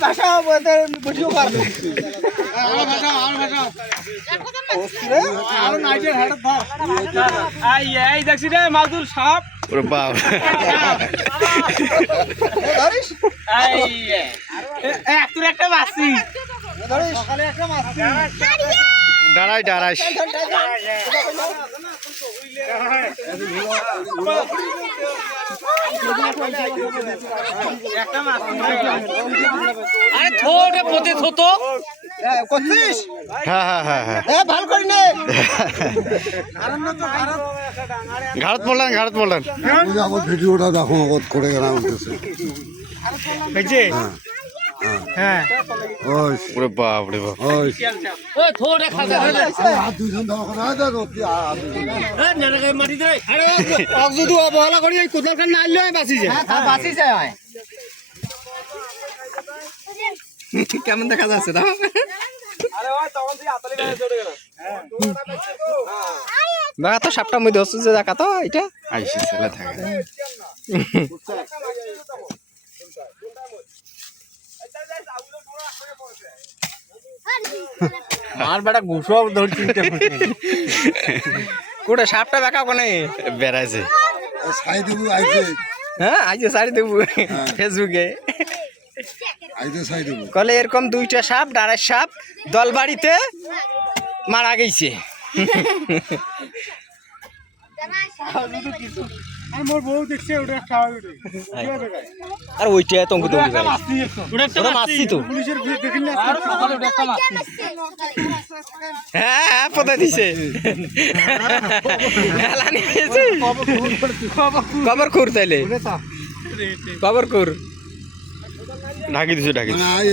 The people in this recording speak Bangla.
ভাষা বসিও পারবে এই দেখছি রে মাদুর সাপ ওরে বাপ তোর একটা মাছি সকালে একটা মাছ দাঁড়াই দাঁড়াই আরে থোড়ে পথে থতো করছিস হ্যাঁ হ্যাঁ হ্যাঁ হ্যাঁ ভাল করি নে ঘাড়ত পড়লেন ঘাড়ত পড়লেন আমার ভিডিওটা দেখো করে গেলাম হ্যাঁ ওই ওরে বাপ রে বাপ ওই ওই থোড়ে খাজা আর দুজন দেখো না দেখো মাটি দে আরে যদি অবহেলা করি এই কোদালখান না আনলে বাঁচি যায় বাঁচি যায় কেমন দেখা যাচ্ছে দাও দেখা তো সাপটার মধ্যে হচ্ছে যে দেখা তো এটা আইসি ছেলে থাকে মার বেটা ঘুষও ধরে চিনতে কোটা সাপটা বেকা কোনে বেড়াইছে সাই দেবো আইতে হ্যাঁ আজ সারি দেবো ফেসবুকে আইতে সাই দেবো কলে এরকম দুইটা সাপ ডাড়ের সাপ দলবাড়িতে মারা গেছে আর ওইটা তঙ্গু তঙ্গু ওটা মাছছি তো হ্যাঁ হ্যাঁ পতা দিছে খবর খুর তাইলে খবর খুর ঢাকি দিছে ঢাকি দিছে। মানে